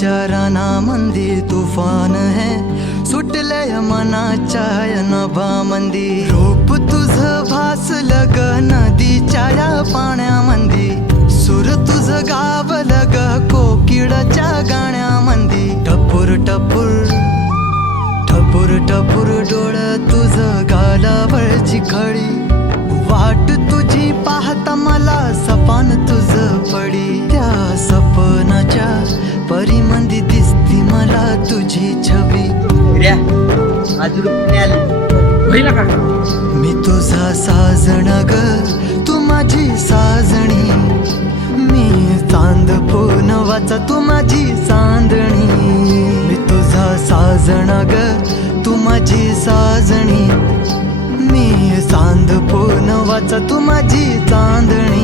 विचाराना मंदी तुफान है सुटले मनाच्या नभामंदी रूप तुझ भासलं ग नदीच्या या पाण्यामंदी सूर तुझ गावलं ग कोकिळाच्या गाण्यामंदी टपूर टपूर टपूर टपूर डोळं तुझ गालावरची खडी वाट तुझी पाहता मला सपान तुझ पडी त्या सपनाच्या परिमंदी दिसती मला तुझी छबी आज रुक्मिणी आली होईल का? मी तुझा साजण ग तू माझी साजणी मी चांद पूनवाचा तू माझी चांदणी मी तुझा साजण ग तू माझी साजणी मी चांद पूनवाचा तू माझी चांदणी